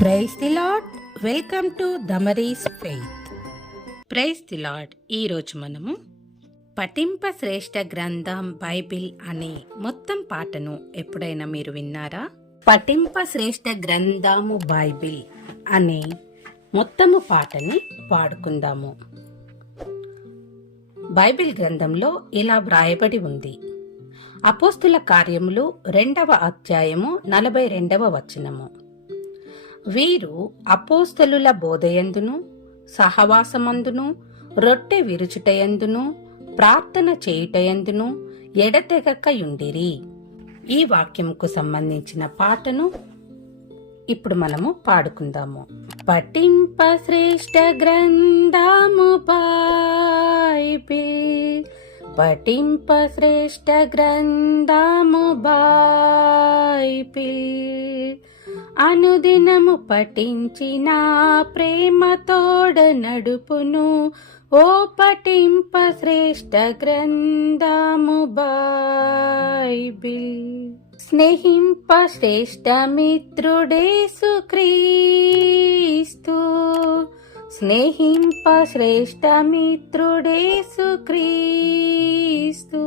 Praise the Lord. Welcome to Damaris Faith. Praise the Lord. ఈరోజు మనము పఠింప శ్రేష్ఠ గ్రంథం Bible అనే మొత్తం పాటను ఎప్పుడైనా మీరు విన్నారా? పఠింప శ్రేష్ఠ గ్రంథము బైబిల్ అనే మొత్తము పాటని పాడుకుందాము. బైబిల్ గ్రంథంలో ఇలా వ్రాయబడి ఉంది. అపోస్తుల కార్యములు 2వ అధ్యాయము 42వ వచనము. వీరు అపోస్తలుల బోధయందును సహవాసమందును రొట్టె విరుచుటయందును ప్రార్థన చేయుటయందును ఎడతెగకయుండిరి. ఈ వాక్యంకు సంబంధించిన పాటను ఇప్పుడు మనము పాడుకుందాము. పఠింప శ్రేష్ఠ గ్రంథము బైబిల్, పఠింప శ్రేష్ఠ గ్రంథము బైబిల్, అనుదినము పఠించిన ప్రేమతోడ నడుపును. ఓ పఠింప శ్రేష్ఠ గ్రంథము బైబిల్, స్నేహింప శ్రేష్ఠ మిత్రుడేసు క్రీస్తు, స్నేహింప శ్రేష్ఠ మిత్రుడేసు క్రీస్తు,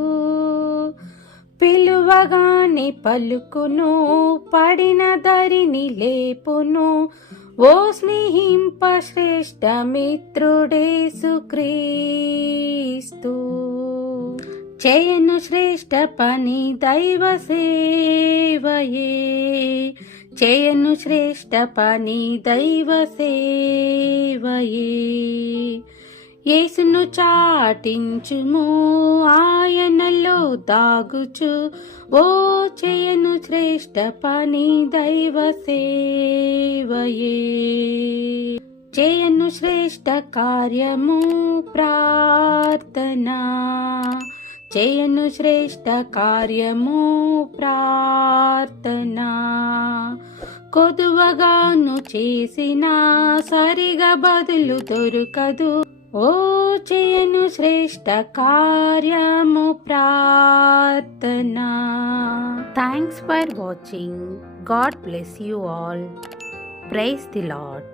పిలువగాని పలుకును పడిన దరిని లేపును. ఓ స్నేహింప శ్రేష్ఠ మిత్రుడేసు క్రీస్తు, చేయను శ్రేష్ఠ పని దైవ సేవయే, చేయను శ్రేష్ఠ పని దైవ సేవయే, యేసును చాటించుము ఆయనలో దాగుచు. ఓ చేయను శ్రేష్ఠ పని దైవ సేవయే, చేయను శ్రేష్ఠ కార్యము ప్రార్థన, చేయను శ్రేష్ఠ కార్యము ప్రార్థన, కొదువగాను చేసిన సరిగా బదులు దొరకదు. ఓ చేయను శ్రేష్ఠ కార్యము ప్రార్థన. Thanks for watching. God bless you all. Praise the lord.